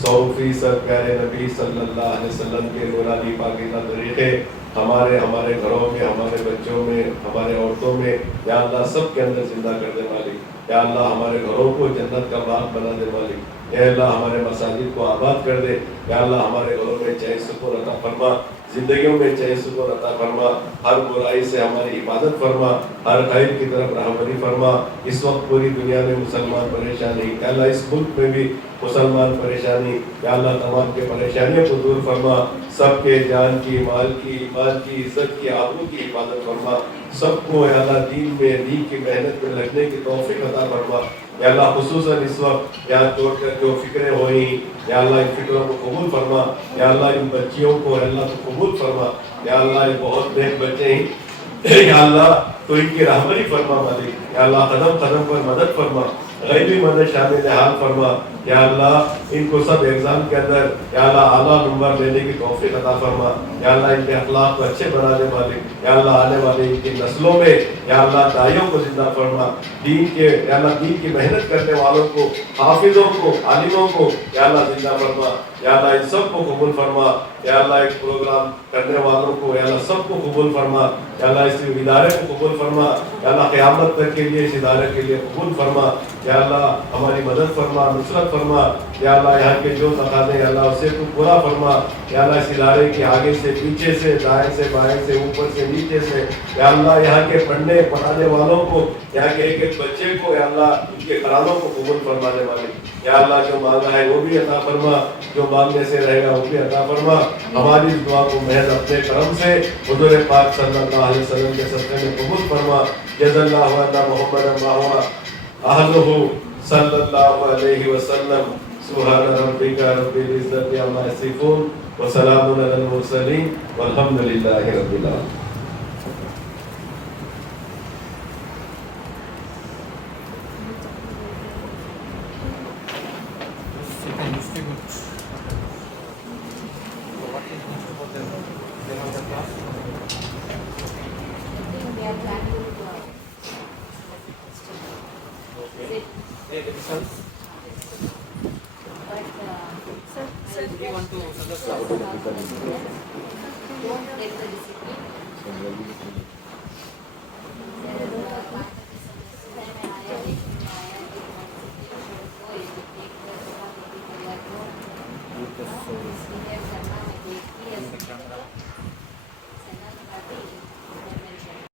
100% प्यारे नबी सल्लल्लाहु अलैहि वसल्लम के नूरानी पाकीज़ा तरीक़े हमारे घरों में, हमारे बच्चों में, हमारे औरतों में, या अल्लाह सब के अंदर जिंदा कर दे मालिक। या अल्लाह हमारे घरों को जन्नत का बाग बना दे मालिक। या अल्लाह हमारे मसाजिद को आबाद कर दे। या अल्लाह हमारे घरों में चैन सुकून अता फरमा, जिंदगियों में चैन सुकून अता फरमा, हर बुराई से हमारी हिफाजत फरमा, हर खैर की तरफ रहबरी फरमा। इस वक्त पूरी दुनिया में मुसलमान परेशानी, या अल्लाह इस मुल्क में भी मुसलमान परेशानी, या अल्लाह तमाम के परेशानियों को दूर फरमा, सबके जान की, माल की, ईमान की, इज्जत की, आबरू की हिफाजत फरमा। सबको या अल्लाह दीन में, दीन की मेहनत में लगने की तौफीक अता फरमा। या अल्लाह खुसूसन इस वक्त यहाँ छोड़कर जो फिक्रें हुई, या अल्लाह इन फिक्रों को कबूल फरमा। या अल्लाह इन बच्चियों को अल्लाह को कबूल फरमा। या अल्लाह ये बहुत नेक बच्चे हैं, या अल्लाह तो इनकी रहबरी फरमा मालिक। या अल्लाह कदम कदम पर मदद फरमा। غیبی مدد شامل حال فرما یا اللہ ان کو سب ایگزام کے اندر یا اللہ اعلیٰ نمبر لینے کی توفیق عطا فرما یا اللہ ان کے اخلاق کو اچھے بنانے والے یا اللہ آنے والے ان کی نسلوں میں یا اللہ دائیوں کو زندہ فرما دین کے یا اللہ دین کی محنت کرنے والوں کو حافظوں کو عالموں کو یا اللہ زندہ فرما یا اللہ ان سب کو قبول فرما یا اللہ ایک پروگرام کرنے والوں کو یا اللہ سب کو قبول فرما یا اللہ اس ادارے کو قبول فرما یا اللہ قیامت تک کے لیے اس ادارے کے لیے قبول فرما یا اللہ ہماری مدد فرما نصرت فرما یا اللہ یہاں کے جو تقاضے یا اللہ اسے تو پورا فرما یا اللہ اس ادارے کے آگے سے پیچھے سے دائیں سے بائیں سے اوپر سے نیچے سے یا اللہ یہاں کے پڑھنے پڑھانے والوں کو یہاں کے ایک ایک بچے کو یا اللہ ان کے گھرانوں کو قبول فرمانے والے یا اللہ جو مانگا ہے وہ بھی عطا فرما جو مانگنے سے رہے گا وہ بھی عطا فرما ہماری اس دعا کو محض اپنے کرم سے حضور پاک صلی اللہ علیہ وسلم کے صدقے میں قبول فرما جزا اللہ عنا محمد ما اہلہ صلی اللہ علیہ وسلم سبحان ربک رب العزت عما یصفون وسلام علی المرسلین والحمد للہ رب العالمین. Don't break the discipline.